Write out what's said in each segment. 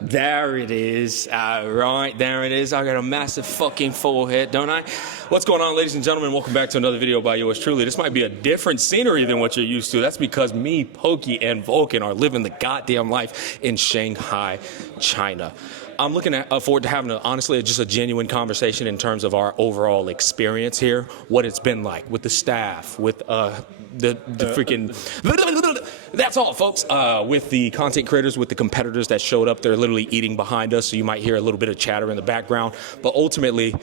There it is. Right, there it is. I got a massive fucking forehead, don't I? What's going on, ladies and gentlemen? Welcome back to another video by yours truly. This might be a different scenery than what you're used to. That's because me, Pokey, and Vulcan are living the goddamn life in Shanghai, China. I'm looking forward to having, honestly, just a genuine conversation in terms of our overall experience here, what it's been like with the staff, with the freaking... That's all, folks. With the content creators, with the competitors that showed up, they're literally eating behind us, so you might hear a little bit of chatter in the background. But ultimately,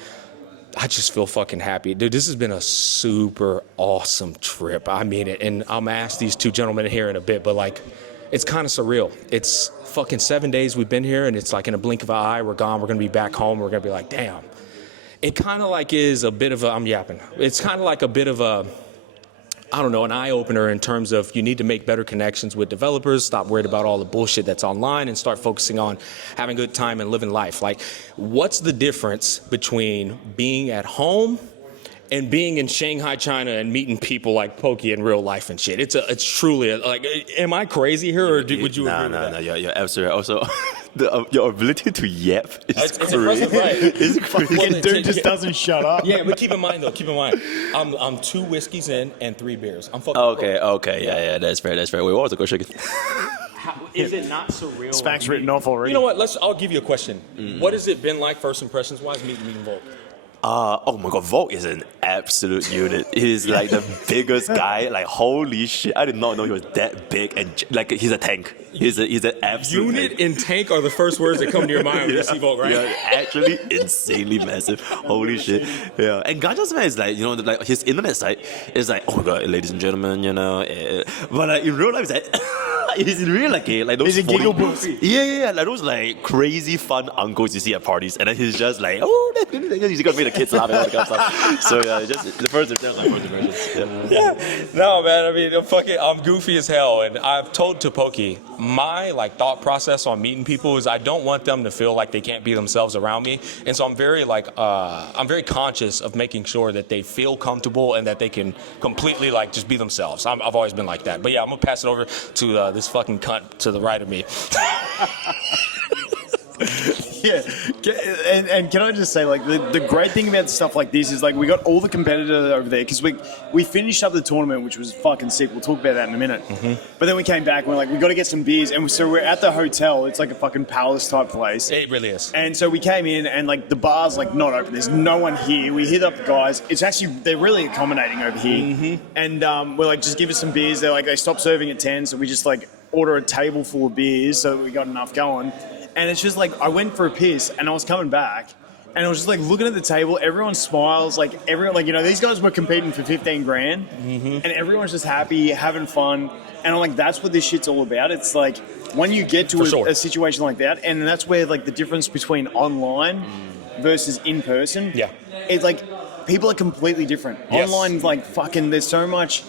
I just feel fucking happy. Dude, this has been a super awesome trip. I mean it. And I'm going to ask these two gentlemen here in a bit, but like, it's kind of surreal. It's fucking 7 days we've been here, and it's like in a blink of an eye, we're gone. We're going to be back home. We're going to be like, damn. It kind of like is a bit of a, I'm yapping. It's kind of like a bit of a, I don't know, an eye-opener in terms of you need to make better connections with developers, stop worried about all the bullshit that's online, and start focusing on having a good time and living life. Like, what's the difference between being at home and being in Shanghai, China, and meeting people like Pokey in real life and shit? It's truly, like, am I crazy here, or would you agree with that? No, you're absolutely. Also, your ability to yap is It's crazy. impressive, right? It's crazy. Fucking dude just doesn't shut up. Yeah, but keep in mind, I'm 2 whiskeys in and 3 beers. I'm fucking Okay, yeah, that's fair. Wait, what was the question? Is it not surreal? It's facts written off already. You know what? I'll give you a question. What has it been like, first impressions wise, meeting Volk? Oh my god, Volk is an absolute unit. He's like the biggest guy. Like, holy shit, I did not know he was that big, and like, he's a tank. He's an absolute Unit tank. and tank are the first words that come to your mind when you see Volk, right? Yeah, actually insanely massive. Holy shit. Yeah. And Ganja's man is like, you know, like his internet site is like, oh my god, ladies and gentlemen, you know. But like in real life, it's like, he's in real like those. He's a giggle pussy. Yeah, like those like crazy fun uncles you see at parties, and then he's just like, oh, he's gonna make the kids laugh and all that kind of stuff. So yeah, just the first impressions. Yeah. No, man. I mean, I'm goofy as hell, and I've told to Pokey, my like thought process on meeting people is I don't want them to feel like they can't be themselves around me, and so I'm very conscious of making sure that they feel comfortable and that they can completely like just be themselves. I've always been like that. But yeah, I'm gonna pass it over to this fucking cunt to the right of me. Yeah, and can I just say, like, the great thing about stuff like this is, like, we got all the competitors over there, because we finished up the tournament, which was fucking sick. We'll talk about that in a minute. Mm-hmm. But then we came back and we're like, we got to get some beers, and so we're at the hotel. It's like a fucking palace type place. It really is. And so we came in, and like the bar's like not open. There's no one here. We hit up the guys. It's actually, they're really accommodating over here. Mm-hmm. And we're like, just give us some beers. They're like, they stopped serving at 10, so we just like order a table full of beers so that we got enough going. And it's just like, I went for a piss and I was coming back and I was just like looking at the table, everyone smiles, like everyone, like, you know, these guys were competing for 15 grand and everyone's just happy, having fun. And I'm like, that's what this shit's all about. It's like, when you get to a situation like that, and that's where like the difference between online versus in person, it's like, people are completely different. Yes. Online, like fucking, there's so much,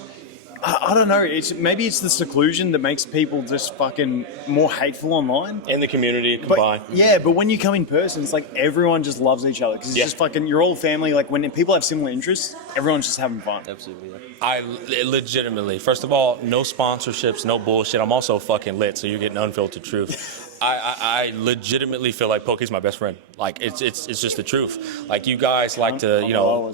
I don't know. Maybe it's the seclusion that makes people just fucking more hateful online. In the community combined. But when you come in person, it's like everyone just loves each other because it's just fucking. You're all family. Like when people have similar interests, everyone's just having fun. Absolutely. Yeah. I legitimately, first of all, no sponsorships, no bullshit. I'm also fucking lit, so you're getting unfiltered truth. I legitimately feel like Pokey's my best friend. Like it's just the truth. Like you guys like to, you know,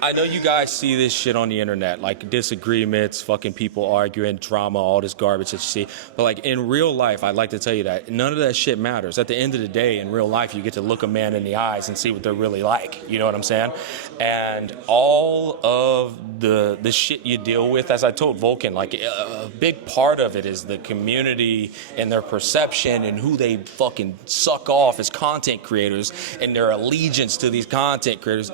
I know you guys see this shit on the internet, like disagreements, fucking people arguing, drama, all this garbage that you see. But like in real life, I'd like to tell you that none of that shit matters. At the end of the day, in real life, you get to look a man in the eyes and see what they're really like. You know what I'm saying? And all of the shit you deal with, as I told Vulcan, like a big part of it is the community and their perception and who they fucking suck off as content creators, and their allegiance to these content creators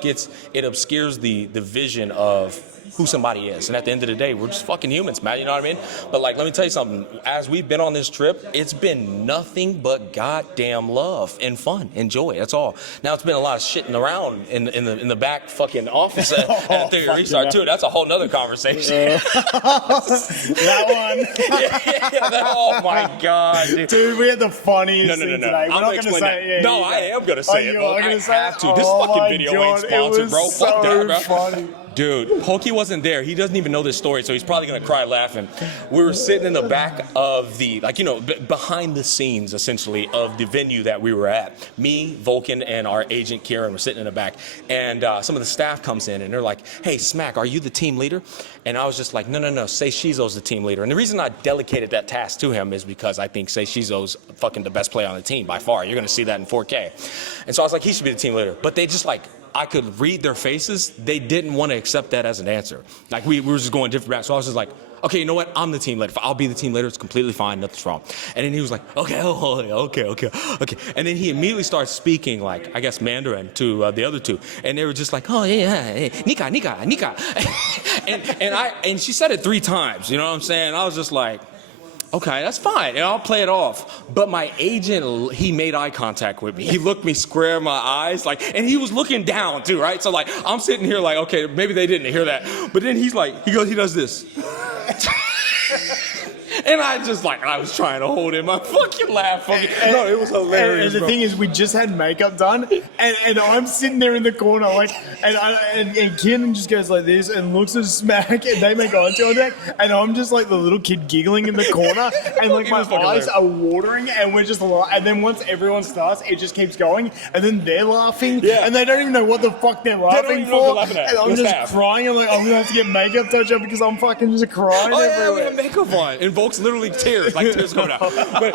obscures the vision of who somebody is. And at the end of the day, we're just fucking humans, man. You know what I mean? But like, let me tell you something. As we've been on this trip, it's been nothing but goddamn love and fun and joy. That's all. Now it's been a lot of shitting around in the back fucking office at Theory Restart too. That's a whole nother conversation. That one. Oh my god, dude, we had the funniest thing today. We're I'm not gonna say it. No, I am gonna say it. You're gonna I say have it? to. This Oh fucking my video God, ain't sponsored, it bro. was Fuck that, so bro. funny. Dude, Pokey wasn't there. He doesn't even know this story, so he's probably gonna cry laughing. We were sitting in the back of the, behind the scenes, essentially, of the venue that we were at. Me, Vulcan, and our agent Kieran were sitting in the back, and some of the staff comes in, and they're like, "Hey, Smack, are you the team leader?" And I was just like, "No, Say Shizo's the team leader." And the reason I delegated that task to him is because I think Say Shizo's fucking the best player on the team by far. You're gonna see that in 4K. And so I was like, he should be the team leader. But they just I could read their faces. They didn't want to accept that as an answer. Like we were just going different routes. So I was just like, okay, you know what? I'm the team leader. I'll be the team leader. It's completely fine. Nothing's wrong. And then he was like, okay. And then he immediately starts speaking I guess Mandarin to the other two. And they were just like, oh yeah, Nika. and she said it 3 times. You know what I'm saying? I was just like, okay, that's fine, and I'll play it off. But my agent, he made eye contact with me. He looked me square in my eyes, and he was looking down too, right? So I'm sitting here okay, maybe they didn't hear that. But then he does this. And I was trying to hold in my fucking laugh. No, it was hilarious. And the thing is, we just had makeup done, and I'm sitting there in the corner, and Kieran just goes like this and looks at Smack, and they make eye contact, and I'm just like the little kid giggling in the corner, and my eyes are watering, and we're just and then once everyone starts, it just keeps going, and then they're laughing, and they don't even know what the fuck they're laughing for, and I'm just crying. I'm like, I'm gonna have to get makeup touch up because I'm fucking just crying everywhere. Yeah, we had makeup on, and Volk's literally tears coming out. But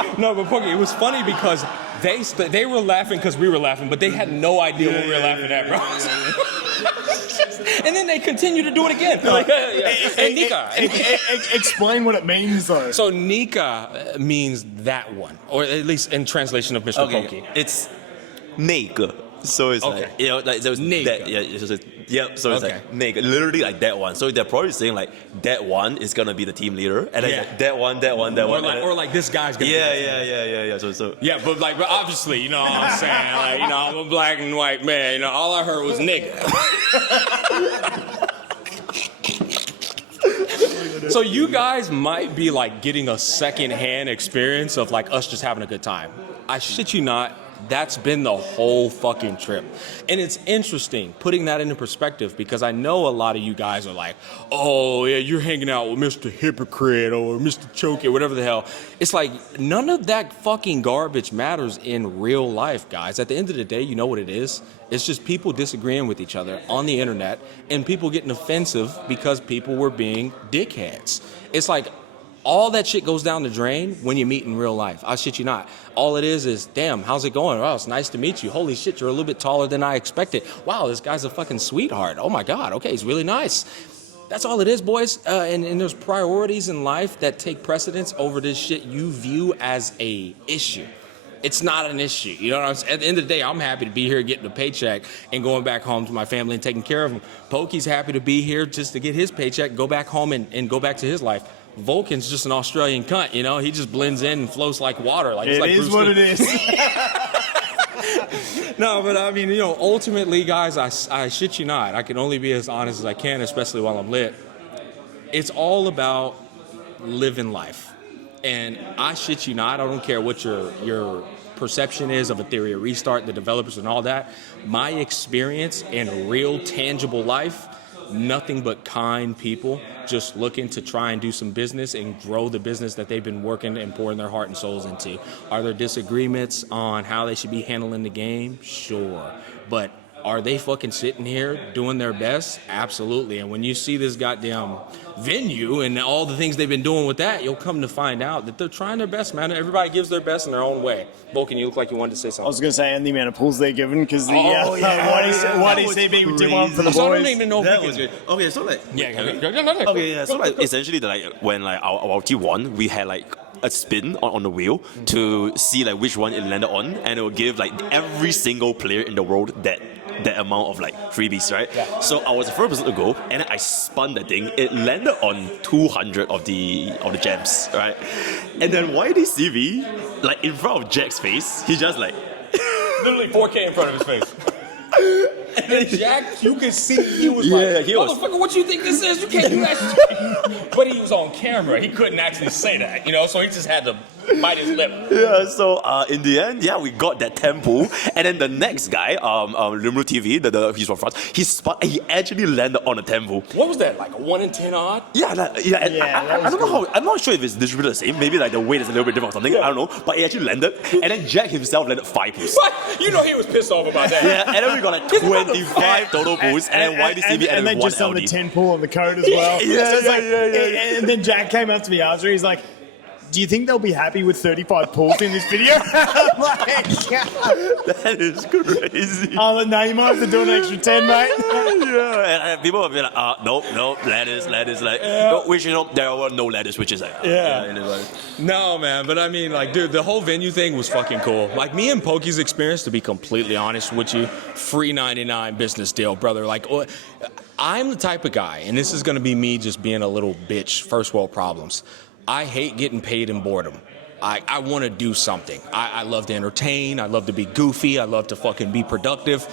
Pokey, it was funny because they were laughing because we were laughing, but they had no idea what we were laughing at, bro. And then they continue to do it again. And Nika. Explain what it means, though. So Nika means that one, or at least in translation of Mr. Pokey. It's nigga. So it's there was that, so it's nigga, literally that one. So they're probably saying that one is gonna be the team leader, and that one. Or this guy's gonna yeah. So but obviously, you know what I'm saying, I'm a black and white man. All I heard was nigga. So you guys might be getting a second-hand experience of us just having a good time. I shit you not. That's been the whole fucking trip. And it's interesting putting that into perspective because I know a lot of you guys are like, oh, yeah, you're hanging out with Mr. Hypocrite or Mr. Choke It, whatever the hell. It's none of that fucking garbage matters in real life, guys. At the end of the day, you know what it is? It's just people disagreeing with each other on the internet and people getting offensive because people were being dickheads. It's all that shit goes down the drain when you meet in real life. I shit you not. All it is, damn, how's it going? Oh, it's nice to meet you. Holy shit, you're a little bit taller than I expected. Wow, this guy's a fucking sweetheart. Oh my God, okay, he's really nice. That's all it is, boys. And there's priorities in life that take precedence over this shit you view as a issue. It's not an issue. You know what I'm saying? At the end of the day, I'm happy to be here getting a paycheck and going back home to my family and taking care of them. Pokey's happy to be here just to get his paycheck, go back home and go back to his life. Vulcan's just an Australian cunt, he just blends in and flows like water. It is what it is. No, but I mean, ultimately, guys, I shit you not. I can only be as honest as I can, especially while I'm lit. It's all about living life. And I shit you not. I don't care what your perception is of a theory of restart, the developers and all that. My experience in real, tangible life, nothing but kind people just looking to try and do some business and grow the business that they've been working and pouring their heart and souls into. Are there disagreements on how they should be handling the game? Sure. But are they fucking sitting here doing their best? Absolutely. And when you see this goddamn venue and all the things they've been doing with that, you'll come to find out that they're trying their best, man. Everybody gives their best in their own way. Vulcan, you look like you wanted to say something. I was going to say, and the amount of pulls they're given, because what he's being we did one for the boys. I don't even know if was good. Okay, so so essentially when our team won, we had a spin on the wheel to see which one it landed on, and it will give every single player in the world that amount of freebies, right? Yeah. So I was the first person to go, and I spun the thing. It landed on 200 of the gems, right? And then YDCV, in front of Jack's face, he just literally 4K in front of his face. And Jack, you can see he was motherfucker, what you think this is? You can't do that shit. But he was on camera. He couldn't actually say that, so he just had to Bite his lip. Yeah, so in the end, yeah, we got that tempo, and then the next guy, Limru TV, he's from France. He actually landed on a tempo. What was that? Like a 1 in 10 odd? Yeah, and I don't know how. I'm not sure if it's distributed the same. Maybe like the weight is a little bit different or something. I don't know. But he actually landed, and then Jack himself landed 5 pulls. What? You know he was pissed off about that. Yeah, and then we got like 25 total pulls, and then YDCB and then one just on the LD. 10 pull on the code as well. Yeah, it's like, and then Jack came up to me after. He's like, "Do you think they'll be happy with 35 pulls in this video?" I'm like, That is crazy. "Oh, no, you might have to do an extra 10, mate." Yeah, and people will be like, nope, lettuce, like, which, you know, there were no lettuce, which is like, No, man, but I mean, like, dude, the whole venue thing was fucking cool. Like, me and Pokey's experience, to be completely honest with you, free 99 business deal, brother. Like, I'm the type of guy, and this is gonna be me just being a little bitch, first world problems. I hate getting paid in boredom. I want to do something. I love to entertain. I love to be goofy. I love to fucking be productive.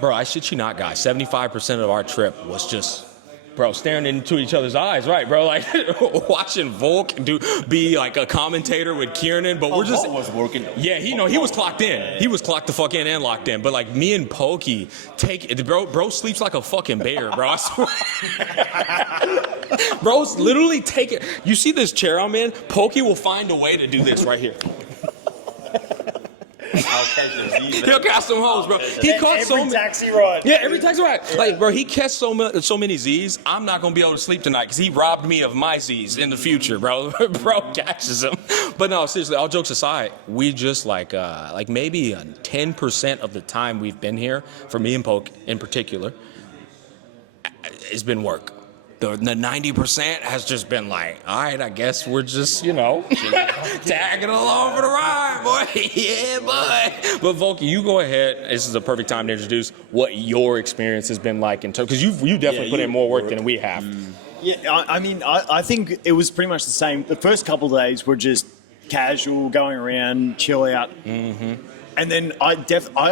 Bro, I shit you not, guys. 75% of our trip was just, bro, staring into each other's eyes, right, bro? Like watching Volk be like a commentator with Kieran, but we're just was working. Yeah, he was clocked in. He was clocked the fuck in and locked in. But like me and Pokey, bro sleeps like a fucking bear, bro. I swear. Bro's literally take it. You see this chair I'm in? Pokey will find a way to do this right here. He'll catch some hoes, bro. He caught so many taxi ride. Yeah, every taxi ride. Like, bro, he catch so many Z's. I'm not gonna be able to sleep tonight because he robbed me of my Z's in the future, bro. Bro catches him. But no, seriously, all jokes aside, we just like maybe 10% of the time we've been here, for me and Poke in particular, it's been work. The 90% has just been like, all right, I guess we're just, tagging along for the ride, boy. Yeah, boy. But Volky, you go ahead. This is a perfect time to introduce what your experience has been like in terms, because you definitely put in more work than we have. Yeah, I mean, I think it was pretty much the same. The first couple of days were just casual, going around, chill out. Mm-hmm. And then I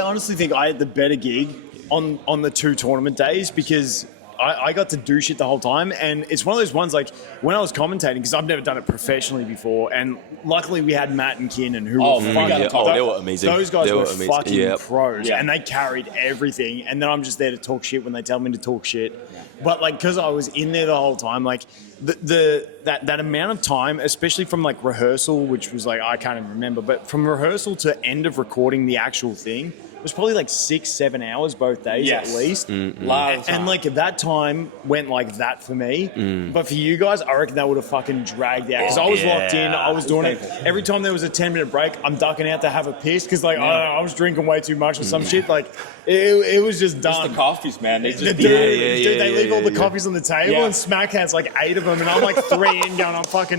honestly think I had the better gig on the 2 tournament days because I got to do shit the whole time, and it's one of those ones like when I was commentating, because I've never done it professionally before, and luckily we had Matt and Keenan who were they were amazing. Those guys were amazing. fucking pros, and they carried everything, and then I'm just there to talk shit when they tell me to talk shit. But like, because I was in there the whole time, like that amount of time, especially from like rehearsal, which was like I can't even remember, but from rehearsal to end of recording the actual thing, it was probably like 6-7 hours both days at least. And like that time went like that for me. But for you guys, I reckon that would have fucking dragged out. Because I was locked in, I was doing it. Every time there was a 10-minute break, I'm ducking out to have a piss because like I was drinking way too much or some shit. Like it was just done. Just the coffees, man. They just they leave all the coffees on the table and Smack has like 8 of them and I'm like 3 in going,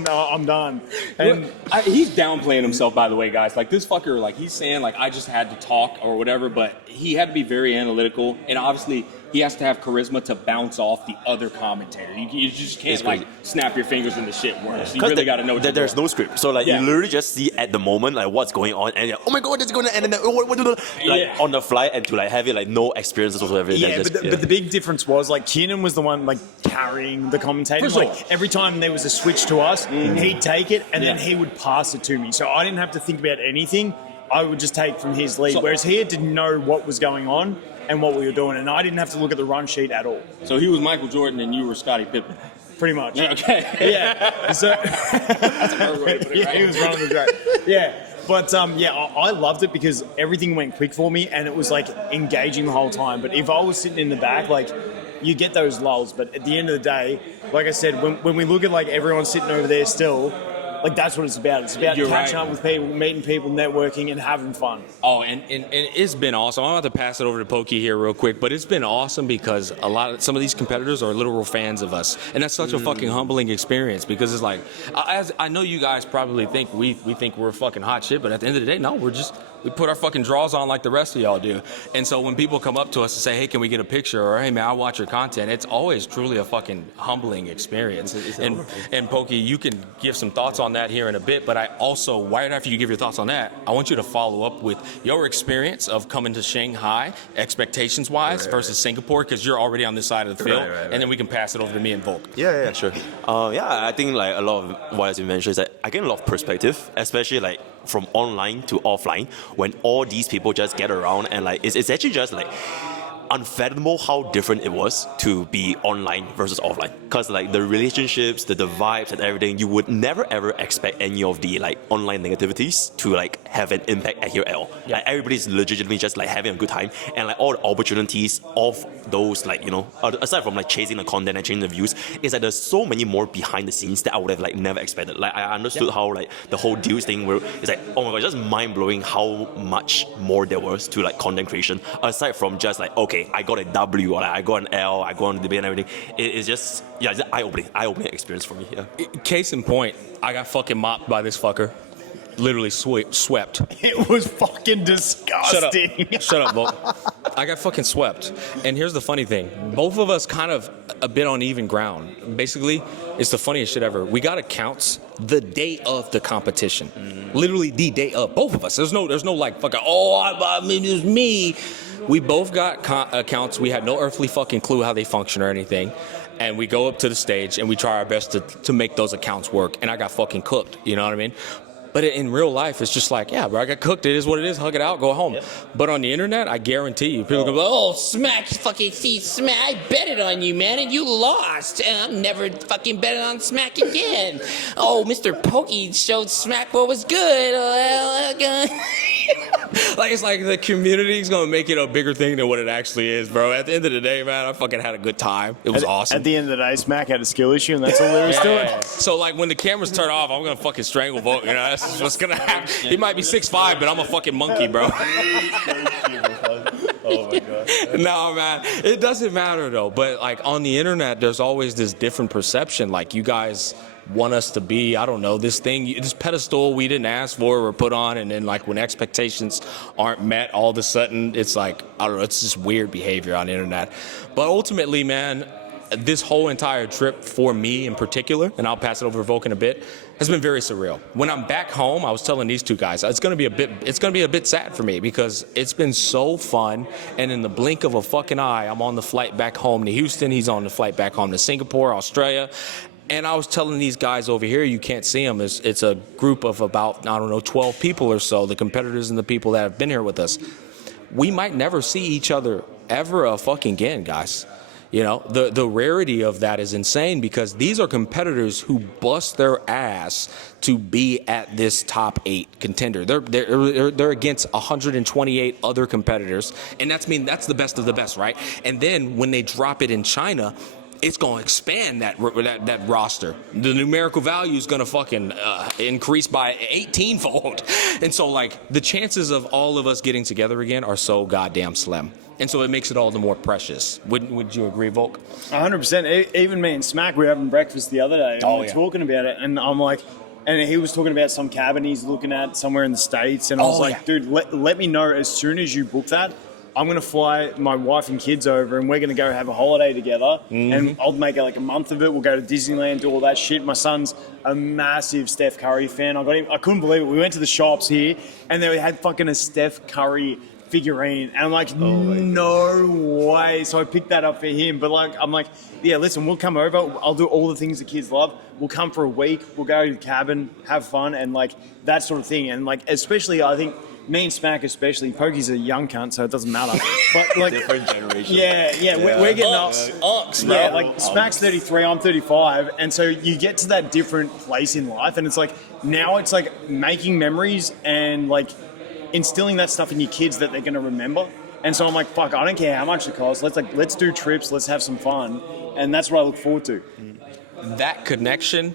I'm done. And he's downplaying himself, by the way, guys. Like this fucker, like he's saying like I just had to talk or whatever, but he had to be very analytical, and obviously he has to have charisma to bounce off the other commentator. You just can't like snap your fingers and the shit works. You really got to know what there's no script, so like you literally just see at the moment like what's going on, and you're, oh my god, this is going to end, and then like on the fly, and to like have it like no experiences whatsoever. But the big difference was like Keenan was the one like carrying the commentator. Like every time there was a switch to us, he'd take it and then he would pass it to me, so I didn't have to think about anything. I would just take from his lead, whereas he didn't know what was going on and what we were doing, and I didn't have to look at the run sheet at all. So he was Michael Jordan and you were Scottie Pippen. Pretty much. Yeah, okay. Yeah. So that's a perfect way to put it, right? He was running the track. Yeah. But I loved it because everything went quick for me and it was like engaging the whole time. But if I was sitting in the back, like you get those lulls, but at the end of the day, like I said, when we look at like everyone sitting over there still, like that's what it's about. It's about catching up with people, meeting people, networking, and having fun. Oh, and it's been awesome. I'm about to pass it over to Pokey here real quick, but it's been awesome because some of these competitors are literal fans of us, and that's such a fucking humbling experience because it's like, as I know you guys probably think we think we're fucking hot shit, but at the end of the day, no, we put our fucking draws on like the rest of y'all do. And so when people come up to us and say, hey, can we get a picture? Or, hey, man, I watch your content. It's always truly a fucking humbling experience. And Pokey, you can give some thoughts on that here in a bit. But I also, right after you give your thoughts on that, I want you to follow up with your experience of coming to Shanghai, expectations-wise, versus Singapore, because you're already on this side of the field. And then we can pass it over to me and Volk. Yeah, sure. I think like a lot of what you mentioned is that I get a lot of perspective, especially like from online to offline, when all these people just get around and like it's actually just like unfathomable how different it was to be online versus offline. Because like the relationships, the vibes and everything, you would never ever expect any of the like online negativities to like have an impact here at all. Yeah. Like everybody's legitimately just like having a good time, and like all the opportunities of those, like, you know, aside from like chasing the content and chasing the views, it's like there's so many more behind the scenes that I would have like never expected. Like I understood how like the whole deals thing where it's like, oh my god, just mind blowing how much more there was to like content creation aside from just like, okay, I got a W or like, I got an L, I go on the debate and everything. It's just, yeah, it's an eye-opening experience for me. Yeah. Case in point, I got fucking mopped by this fucker. Literally swept. It was fucking disgusting. Shut up, Volk. I got fucking swept. And here's the funny thing. Both of us kind of a bit on even ground. Basically, it's the funniest shit ever. We got accounts the day of the competition. Literally the day of. Both of us. There's no like fucking, I mean, it's me. We both got accounts. We had no earthly fucking clue how they function or anything. And we go up to the stage and we try our best to make those accounts work. And I got fucking cooked. You know what I mean? But in real life, it's just like, yeah, bro, I got cooked. It is what it is. Hug it out, go home. Yep. But on the internet, I guarantee you, people go, oh, Smack, fucking see, Smack, I betted on you, man, and you lost. And I'm never fucking betting on Smack again. Oh, Mr. Pokey showed Smack what was good. Like, it's like the community's gonna make it a bigger thing than what it actually is, bro. At the end of the day, man, I fucking had a good time. It was awesome. At the end of the day, Smack had a skill issue, and that's all there is to it. So, like, when the cameras turn off, I'm gonna fucking strangle Volk. You know, that's what's gonna happen. He might be 6'5", but I'm a fucking monkey, bro. Oh my god. No, man, it doesn't matter though. But like on the internet, there's always this different perception. Like you guys want us to be, I don't know, this pedestal we didn't ask for or put on, and then like when expectations aren't met, all of a sudden it's like, I don't know, it's just weird behavior on the internet. But ultimately, man, this whole entire trip for me in particular, and I'll pass it over to Volk in a bit, has been very surreal. When I'm back home, I was telling these two guys, it's gonna be a bit sad for me because it's been so fun, and in the blink of a fucking eye, I'm on the flight back home to Houston, he's on the flight back home to Singapore, Australia. And I was telling these guys over here, you can't see them, it's a group of about, I don't know, 12 people or so, the competitors and the people that have been here with us. We might never see each other ever fucking again, guys. You know, the rarity of that is insane because these are competitors who bust their ass to be at this top 8 contender. They're against 128 other competitors, and that's the best of the best, right? And then when they drop it in China, it's going to expand that roster. The numerical value is going to fucking increase by 18-fold. And so, like, the chances of all of us getting together again are so goddamn slim. And so it makes it all the more precious. Would you agree, Volk? 100%. Even me and Smack, we were having breakfast the other day, and we were talking about it, and I'm like, and he was talking about some cabin he's looking at somewhere in the States, and I was like, dude, let me know as soon as you book that. I'm going to fly my wife and kids over, and we're going to go have a holiday together, and I'll make like a month of it. We'll go to Disneyland, do all that shit. My son's a massive Steph Curry fan. I couldn't believe it. We went to the shops here, and they had fucking a Steph Curry figurine, and I'm like, no way. So I picked that up for him, but like, I'm like, yeah, listen, we'll come over. I'll do all the things the kids love. We'll come for a week. We'll go to the cabin, have fun, and like that sort of thing. And like, especially, I think me and Smack, especially, Pokey's a young cunt, so it doesn't matter. But like, different generation. Yeah. We're getting up. Bro. Yeah, like Smack's 33, I'm 35, and so you get to that different place in life, and it's like now it's like making memories and like instilling that stuff in your kids that they're going to remember. And so I'm like, fuck, I don't care how much it costs. Let's do trips. Let's have some fun. And that's what I look forward to. That connection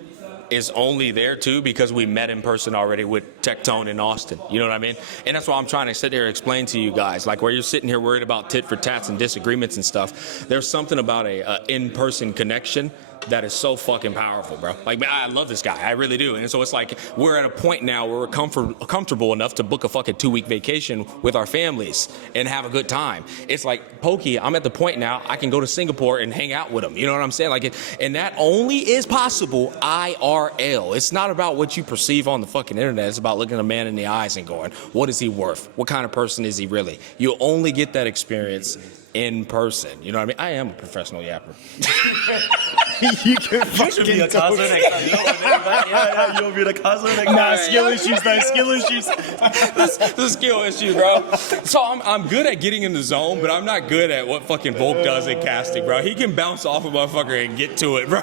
is only there too because we met in person already with Tectone in Austin. You know what I mean? And that's why I'm trying to sit there and explain to you guys, like where you're sitting here worried about tit for tats and disagreements and stuff. There's something about a in-person connection that is so fucking powerful, bro. Like, man, I love this guy. I really do. And so it's like we're at a point now where we're comfortable enough to book a fucking 2-week vacation with our families and have a good time. It's like, Pokey, I'm at the point now I can go to Singapore and hang out with him. You know what I'm saying? Like, and that only is possible IRL. It's not about what you perceive on the fucking internet. It's about looking a man in the eyes and going, what is he worth? What kind of person is he really? You'll only get that experience in person. You know what I mean? I am a professional yapper. You can You should be a cousin next time. Yeah, you'll be the cousin next time. Nah, skill issues, though. Skill issues. This is a skill issue, bro. So I'm good at getting in the zone, but I'm not good at what fucking Volk does in casting, bro. He can bounce off a motherfucker and get to it, bro.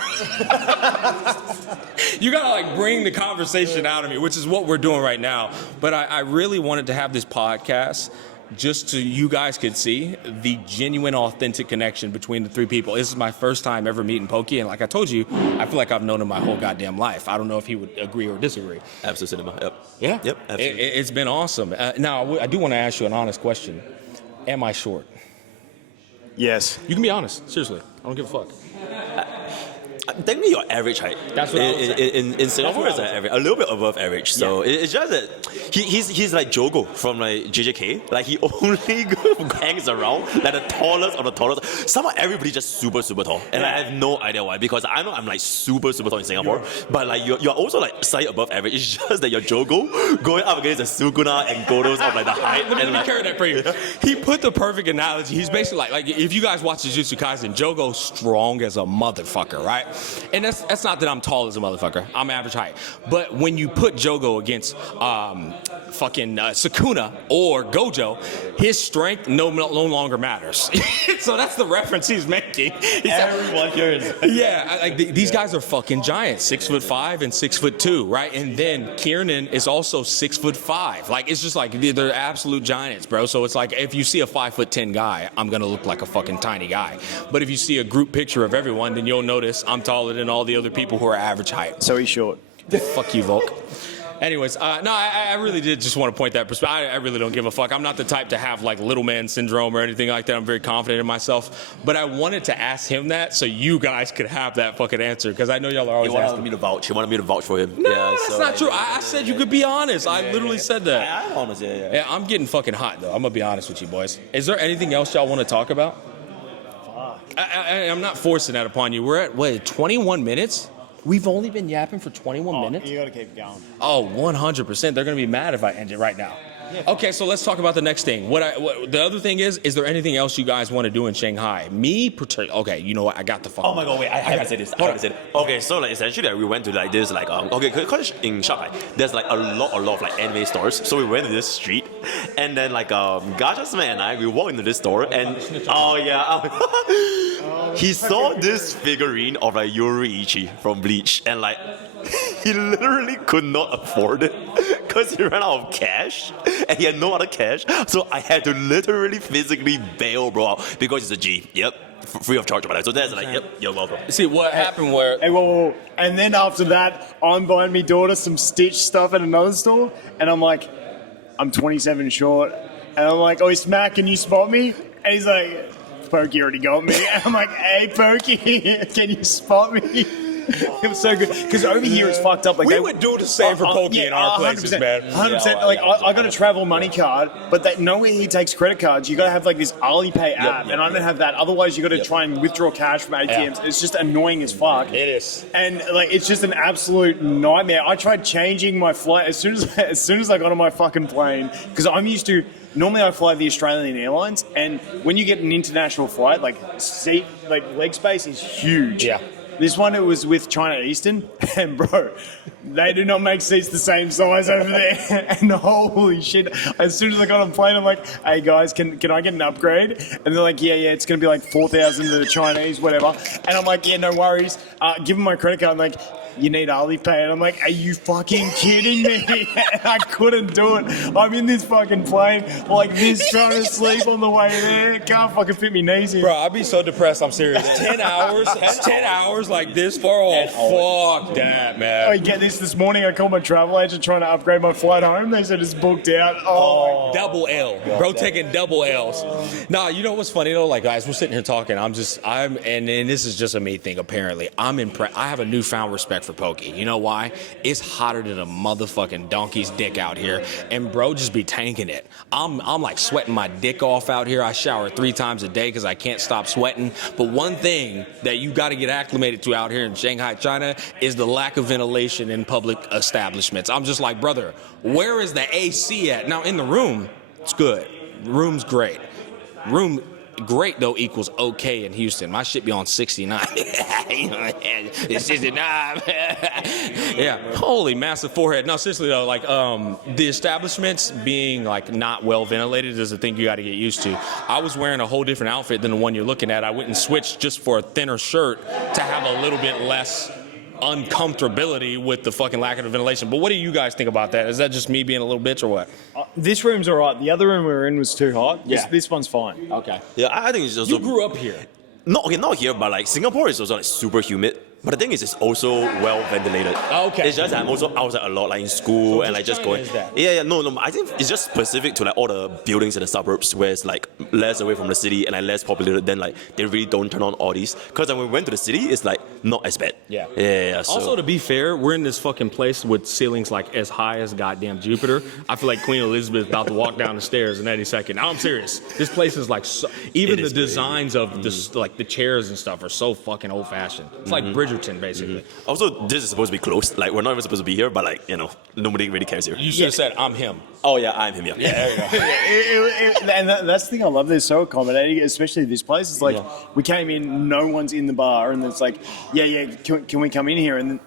You gotta like bring the conversation out of me, which is what we're doing right now. But I really wanted to have this podcast just so you guys could see the genuine, authentic connection between the three people. This is my first time ever meeting Pokey, and like I told you, I feel like I've known him my whole goddamn life. I don't know if he would agree or disagree. Absolute cinema. Yep. Yeah? Yep. Absolutely. It's been awesome. Now, I do want to ask you an honest question. Am I short? Yes. You can be honest. Seriously. I don't give a fuck. Technically, your average height. That's what I was saying. in Singapore, That's is what I was a little bit above average. So it's just that he's like Jogo from like JJK. Like he only hangs around like the tallest of the tallest. Somehow everybody just super tall, and I have no idea why. Because I know I'm like super tall in Singapore, but like you're also like slightly above average. It's just that you're Jogo going up against the Sukuna and Godos of like the height. Let and me like, carry that for you. He put the perfect analogy. He's basically like if you guys watch Jujutsu Kaisen, Jogo's strong as a motherfucker, right? And that's not that I'm tall as a motherfucker. I'm average height. But when you put Jogo against fucking Sukuna or Gojo, his strength no longer matters. So that's the reference he's making. everyone here is. Yeah, like these guys are fucking giants, 6'5" and 6'2", right? And then Kiernan is also 6'5". Like it's just like they're absolute giants, bro. So it's like if you see a 5'10" guy, I'm gonna look like a fucking tiny guy. But if you see a group picture of everyone, then you'll notice I'm taller than all the other people who are average height. So he's short. Fuck you, Volk. Anyways, no, I really did just want to point that perspective. I really don't give a fuck. I'm not the type to have like little man syndrome or anything like that. I'm very confident in myself. But I wanted to ask him that so you guys could have that fucking answer because I know y'all are always He wanted asking. me to vouch. He wanted me to vouch for him. No, yeah, that's so, not true. I said you could be honest. I literally said that. I'm honest. Yeah. Yeah, I'm getting fucking hot though. I'm gonna be honest with you boys. Is there anything else y'all want to talk about? I'm not forcing that upon you. We're at 21 minutes. We've only been yapping for 21 minutes. You gotta keep going. Oh, 100%. They're going to be mad if I end it right now. Okay, so let's talk about the next thing. The other thing is there anything else you guys want to do in Shanghai? Okay, you know what? I got the fuck. Oh my god, wait, I have to say this. Okay, so like essentially like, we went to like this like because in Shanghai there's like a lot of like anime stores. So we went to this street and then like Gaja's man and I we walked into this store and he saw this figurine of like Yoriichi from Bleach and like he literally could not afford it because he ran out of cash and he had no other cash. So I had to literally physically bail bro out because it's a G. Yep. Free of charge about that. So that's like, yep, you're welcome. See, what happened where... Hey, whoa. And then after that, I'm buying me daughter some Stitch stuff at another store, and I'm like, I'm 27 short. And I'm like, oh, Smack, can you spot me? And he's like, Pokey already got me. And I'm like, hey, Pokey, can you spot me? It was so good because over here it's fucked up. Like we would do the same for Pokey in our places, man. 100%. Like I got a travel money card, but nowhere he takes credit cards. You got to have like this Alipay app, and I don't have that. Otherwise, you got to try and withdraw cash from ATMs. It's just annoying as fuck. It is, and like it's just an absolute nightmare. I tried changing my flight as soon as I got on my fucking plane because I'm used to. Normally, I fly the Australian Airlines, and when you get an international flight, like leg space is huge. Yeah. This one, it was with China Eastern, and bro, they do not make seats the same size over there. And holy shit, as soon as I got on the plane, I'm like, hey guys, can I get an upgrade? And they're like, yeah, it's going to be like 4,000 to the Chinese, whatever. And I'm like, yeah, no worries. Give them my credit card. I'm like, you need Alipay. And I'm like, are you fucking kidding me? And I couldn't do it. I'm in this fucking plane like this trying to sleep on the way there. It can't fucking fit me knees in. Bro, I'd be so depressed. I'm serious. 10 hours like this far? Oh, fuck that, man. I get this morning. I called my travel agent trying to upgrade my flight home. They said it's booked out. Oh, double L. Bro, taking double L's. Nah, you know what's funny though? Like, guys, we're sitting here talking. And this is just a me thing, apparently. I'm impressed. I have a newfound respect for Pokey. You know why? It's hotter than a motherfucking donkey's dick out here. And bro just be tanking it. I'm like sweating my dick off out here. I shower 3 times a day because I can't stop sweating. But one thing that you got to get acclimated to out here in Shanghai, China is the lack of ventilation in public establishments. I'm just like, brother, where is the AC at? Now in the room, it's good. Room's great. Room great though equals okay in Houston. My shit be on 69. It's 69. Yeah, holy massive forehead. No, seriously though, like the establishments being like not well ventilated is a thing you got to get used to. I was wearing a whole different outfit than the one you're looking at. I went and switched just for a thinner shirt to have a little bit less uncomfortability with the fucking lack of ventilation. But what do you guys think about that? Is that just me being a little bitch or what? This room's all right. The other room we were in was too hot. Yeah. This one's fine. Okay. Yeah, I think it's also You grew up here. not here, but like Singapore is also like super humid. But the thing is, it's also well ventilated. Okay. It's just that I'm also outside a lot, like in school, So and like which just China going. is that? Yeah. No. I think it's just specific to like all the buildings in the suburbs where it's like less away from the city and like less populated. Then like they really don't turn on all these. Because when we went to the city, it's like not as bad. Yeah. Yeah. So. Also, to be fair, we're in this fucking place with ceilings like as high as goddamn Jupiter. I feel like Queen Elizabeth is about to walk down the stairs in any second. No, I'm serious. This place is like so, even It the is designs of the like the chairs and stuff are so fucking old fashioned. It's like Bridgerton basically. Also, this is supposed to be closed. Like we're not even supposed to be here, but like nobody really cares here. You should have said I'm him. Oh yeah, I'm him. Yeah. There you go. And that's the thing I love. They're so accommodating, especially this place. It's like we came in, no one's in the bar, and it's like, can we come in here? And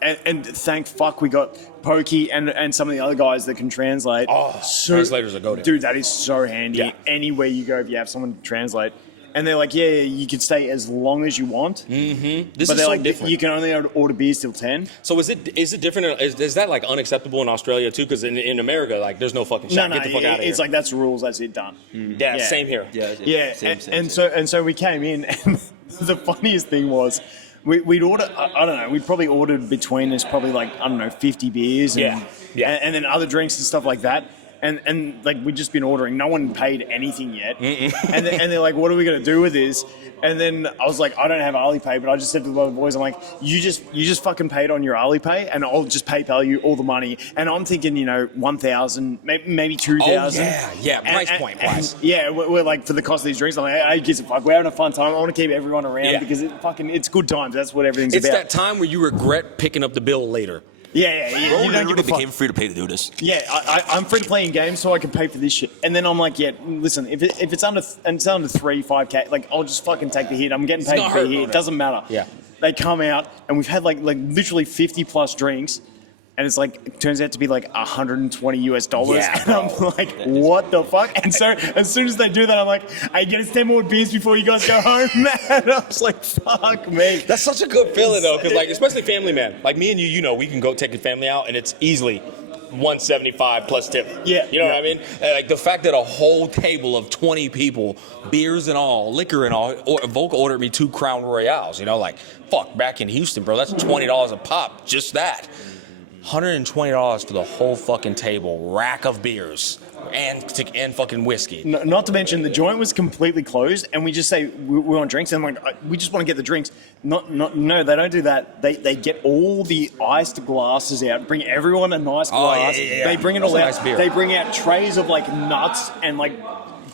thank fuck we got Pokey and some of the other guys that can translate. Oh, translators are goated. Dude, that is so handy. Yeah. Anywhere you go, if you have someone to translate. And they're like, you can stay as long as you want. Mm-hmm. This but is they're so like, different. you can only order beers till 10. So is it different? Is that like unacceptable in Australia too? Because in America, like there's no fucking shot. Get the fuck out of here. It's like that's the rules. That's it. Done. Yeah, same here. Yeah, Same. So we came in, and the funniest thing was, we'd order. I don't know. We'd probably ordered between us probably like 50 beers, and and then other drinks and stuff like that. And like we'd just been ordering. No one paid anything yet, and they're like, "What are we gonna do with this?" And then I was like, "I don't have Alipay," but I just said to the other boys, "I'm like, you just fucking paid on your Alipay, and I'll just PayPal you all the money." And I'm thinking, 1,000, maybe 2,000. Oh yeah, price point wise. Yeah, we're like for the cost of these drinks. I'm like, hey, gives a fuck. We're having a fun time. I want to keep everyone around because it's good times. That's what everything's It's about. that time where you regret picking up the bill later. Yeah. Bro, You don't give literally a fuck. became free to pay to do this. Yeah, I'm free to play in games, so I can pay for this shit. And then I'm like, listen, if it's under 3-5K, like I'll just fucking take the hit. I'm getting paid not to be hurting here. on It doesn't matter. Yeah. They come out, and we've had like literally 50 plus drinks. And it's like, it turns out to be like $120 US. Yeah, and I'm like, what the fuck? And so as soon as they do that, I'm like, hey, get us 10 more beers before you guys go home, man. I was like, fuck me. That's such a good feeling though, because like especially family man, like me and you, we can go take the family out, and it's easily 175 plus tip. Yeah. You know what I mean? And like the fact that a whole table of 20 people, beers and all, liquor and all, Volk ordered me 2 Crown Royales. Like fuck, back in Houston, bro, that's $20 a pop, just that. $120 for the whole fucking table, rack of beers and fucking whiskey. Not to mention the joint was completely closed, and we just say we want drinks, and I'm like, we just want to get the drinks. No, they don't do that. They get all the iced glasses out, bring everyone a nice glass. yeah. They bring it That's all a out. nice beer. They bring out trays of like nuts and like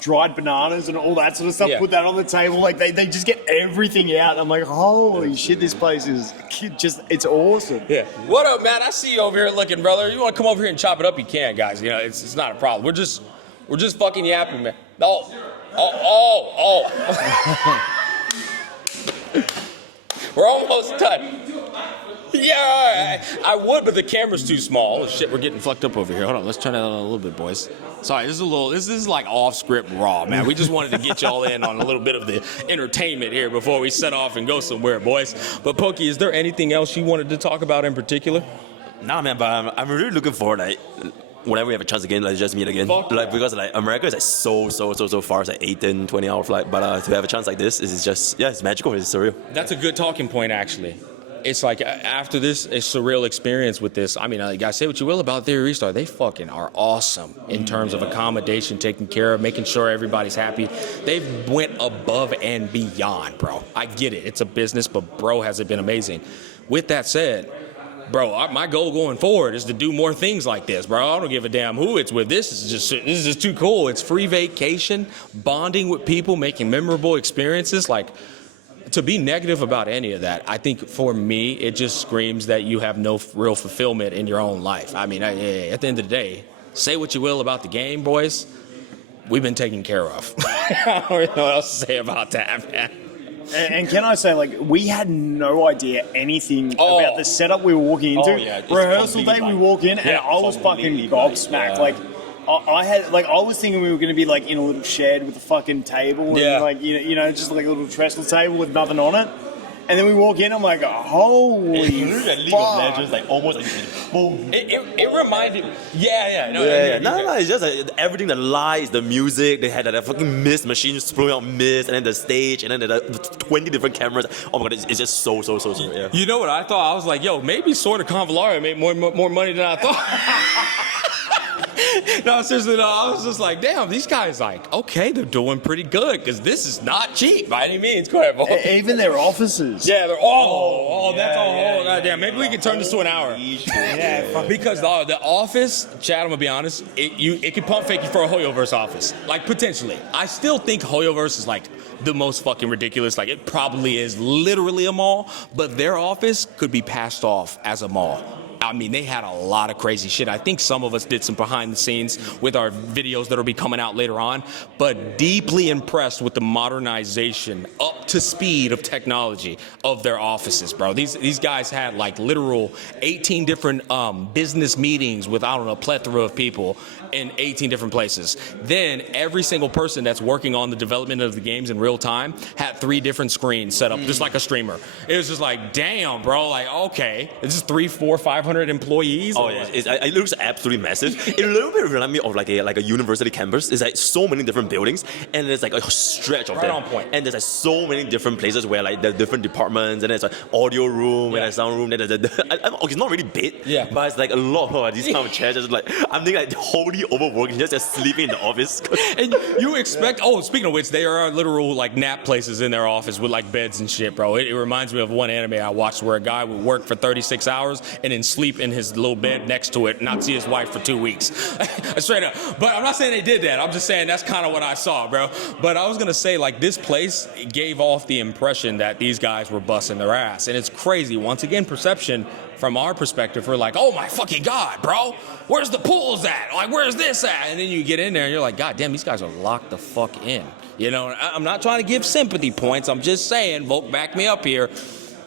dried bananas and all that sort of stuff. Yeah. Put that on the table. Like they just get everything out. I'm like, holy shit, this place is just, it's awesome. Yeah. What up, Matt? I see you over here looking, brother. You want to come over here and chop it up? You can, guys. It's not a problem. We're just fucking yapping, man. Oh. We're almost done. Yeah, I would, but the camera's too small. Oh, shit, we're getting fucked up over here. Hold on, let's turn that on a little bit, boys. Sorry, this is like off script raw, man. We just wanted to get y'all in on a little bit of the entertainment here before we set off and go somewhere, boys. But Pokey, is there anything else you wanted to talk about in particular? Nah, man, but I'm really looking forward, like, whenever we have a chance again, let's just meet again. Fuck Like, yeah. because like America is like so far. It's like 18, 20 hour flight. But to have a chance like this is just, it's magical. It's surreal. That's a good talking point, actually. It's like after this, a surreal experience with this. I mean, you guys say what you will about Theory Restart. They fucking are awesome in terms of accommodation, taking care of, making sure everybody's happy. They've went above and beyond, bro. I get it. It's a business, but bro, has it been amazing. With that said, bro, my goal going forward is to do more things like this, bro. I don't give a damn who it's with. This is just too cool. It's free vacation, bonding with people, making memorable experiences. Like, to be negative about any of that, I think for me, it just screams that you have no real fulfillment in your own life. I mean, at the end of the day, say what you will about the game, boys. we've been taken care of. I don't really know what else to say about that, man. And can I say, like, we had no idea anything about the setup we were walking into. Oh, yeah, it's Rehearsal day, completely we walk in, and I was fucking completely gobsmacked. yeah. Like, I was thinking we were going to be like in a little shed with a fucking table, Yeah. and like you know, just like a little trestle table with nothing on it. And then we walk in, I'm like, holy League of fuck. Legends, like almost like boom. It reminded, no, No, it's just like, everything, the lights, the music. They had that fucking mist machine blowing out mist, and then the stage, and then the 20 different cameras. Oh my god, it's just so. Yeah. You know what I thought? I was like, yo, maybe Sword of Convalara made more money than I thought. No, seriously, no, I was just like, damn, these guys, like, okay, they're doing pretty good, because this is not cheap by any means. Go ahead, Bo. Even their offices. Yeah, they're that's all. Goddamn, maybe we can turn this to an hour. Because the office, Chad, I'm gonna be honest, it could pump fake you for a Hoyoverse office, like potentially. I still think Hoyoverse is like the most fucking ridiculous. Like it probably is literally a mall, but their office could be passed off as a mall. I mean, they had a lot of crazy shit. I think some of us did some behind the scenes with our videos that'll be coming out later on, but deeply impressed with the modernization, up to speed of technology of their offices, bro. These guys had like literal 18 different business meetings with, I don't know, a plethora of people in 18 different places. Then every single person that's working on the development of the games in real time had 3 different screens set up, just like a streamer. It was just like, damn, bro, like, okay, this is 300, 400, 500 employees. Oh yeah, it looks absolutely massive. It a little bit reminded me of like a university campus. It's like so many different buildings, and there's like a stretch of Right them. on point. And there's like so many different places where like the different departments, and there's like audio room and a sound room. Okay, it's not really big, but it's like a lot of these kind of chairs. Just like I'm thinking like wholly overworking, just sleeping in the office. And you expect, speaking of which, there are literal like nap places in their office with like beds and shit, bro. It reminds me of one anime I watched where a guy would work for 36 hours and then sleep in his little bed next to it, not see his wife for 2 weeks. Straight up. But I'm not saying they did that. I'm just saying that's kind of what I saw, bro. But I was gonna say, like, this place gave off the impression that these guys were busting their ass. And it's crazy. Once again, perception from our perspective, we're like, oh my fucking God, bro. Where's the pools at? Like, where's this at? And then you get in there and you're like, God damn, these guys are locked the fuck in. You know, I'm not trying to give sympathy points. I'm just saying, Volk, back me up here.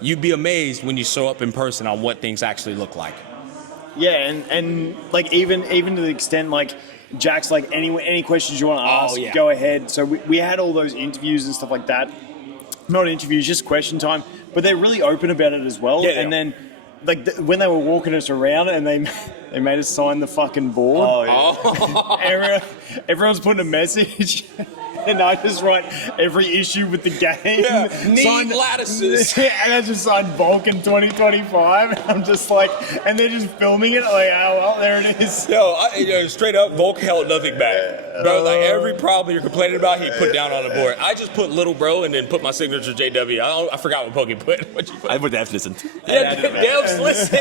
You'd be amazed when you show up in person on what things actually look like. Yeah, and like even to the extent like Jack's like any questions you want to ask, go ahead. So we had all those interviews and stuff like that. Not interviews, just question time. But they're really open about it as well. Yeah, and then like when they were walking us around and they made us sign the fucking board. Everyone's putting a message. And I just write every issue with the game. Need lattices. And I just signed Vulcan 2025. I'm just like, and they're just filming it. Like, oh, well, there it is. Yo, straight up, Volk held nothing back. Bro, like every problem you're complaining about, he put down on the board. I just put little bro and then put my signature JW. I forgot what Pokey put. What you put? I would have listened. Yeah, devs listen.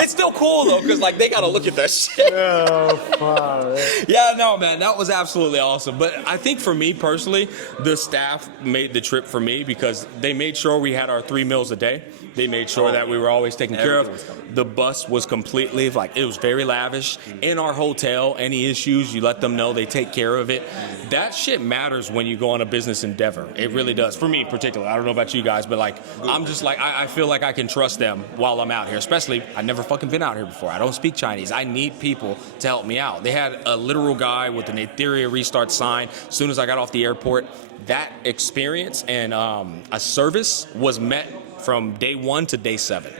It's still cool though, because like they gotta look at that shit. Oh, fuck. Yeah, no, man, that was absolutely awesome. But I think for me personally, the staff made the trip for me because they made sure we had our 3 meals a day. They made sure that we were always taken care of. The bus was completely like, it was very lavish. In our hotel, any issues, you let them know, they take care of it. That shit matters when you go on a business endeavor. It really does. For me particularly. I don't know about you guys, but like, I'm just like, I feel like I can trust them while I'm out here. Especially, I've never fucking been out here before. I don't speak Chinese. I need people to help me out. They had a literal guy with an Ethereum restart sign. As soon as I got off the airport, that experience and a service was met from day 1 to day 7.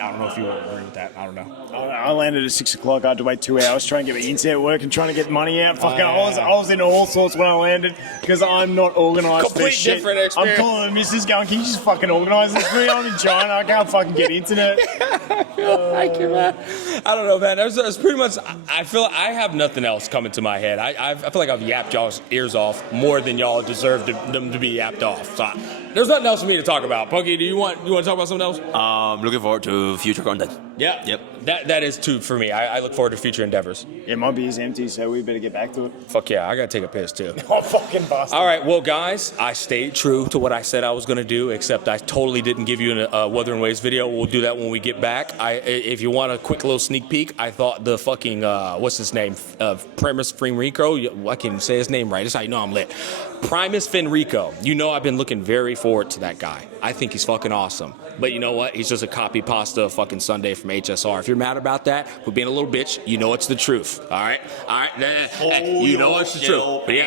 I don't know if you agree with that. I don't know. I landed at 6 o'clock. I had to wait 2 hours trying to get my internet working, trying to get money out. Fucking, I was in all sorts when I landed because I'm not organised for Complete this shit. different experience. I'm calling the missus going, can you just fucking organise this for me? I'm in China. I can't fucking get internet. Thank you, man. I don't know, man. That's pretty much. I feel I have nothing else coming to my head. I feel like I've yapped y'all's ears off more than y'all deserve them to be yapped off. So there's nothing else for me to talk about. Pokey, do you want to talk about something else? Looking forward to future content. Yeah. Yep. That is too for me. I look forward to future endeavors. Yeah, my beer's empty, so we better get back to it. Fuck yeah, I gotta take a piss too. Oh, fucking bastard. All right, well, guys, I stayed true to what I said I was going to do, except I totally didn't give you a Wuthering Waves video. We'll do that when we get back. If you want a quick little sneak peek, I thought the fucking, what's his name? Primus Fenrico. I can't even say his name right. That's how you know I'm lit. Primus Fenrico. You know I've been looking very forward to that guy. I think he's fucking awesome. But you know what? He's just a copy pasta of fucking Sunday from HSR. If you're mad about that, for being a little bitch, you know it's the truth. All right? All right? You know it's the truth. But yeah,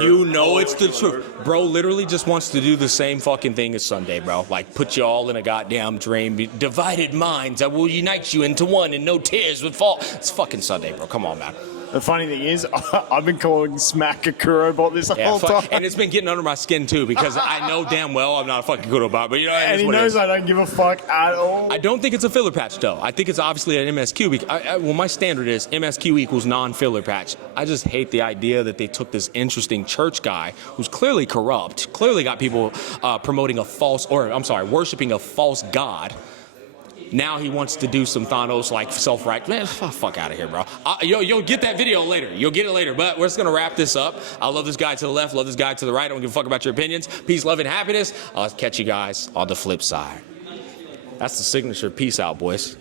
you know it's the truth. Bro literally just wants to do the same fucking thing as Sunday, bro. Like, put you all in a goddamn dream. Divided minds, I will unite you into one, and no tears would fall. It's fucking Sunday, bro. Come on, man. The funny thing is, I've been calling Smack a Kurobot this whole time. And it's been getting under my skin, too, because I know damn well I'm not a fucking Kurobot, but you know, and he knows I don't give a fuck at all. I don't think it's a filler patch, though. I think it's obviously an MSQ. Well, my standard is MSQ equals non-filler patch. I just hate the idea that they took this interesting church guy who's clearly corrupt, clearly got people promoting worshiping a false god. Now he wants to do some Thanos like self-right. Man, fuck out of here, bro. You'll get that video later. You'll get it later. But we're just gonna wrap this up. I love this guy to the left, love this guy to the right. I don't give a fuck about your opinions. Peace, love, and happiness. I'll catch you guys on the flip side. That's the signature. Peace out, boys.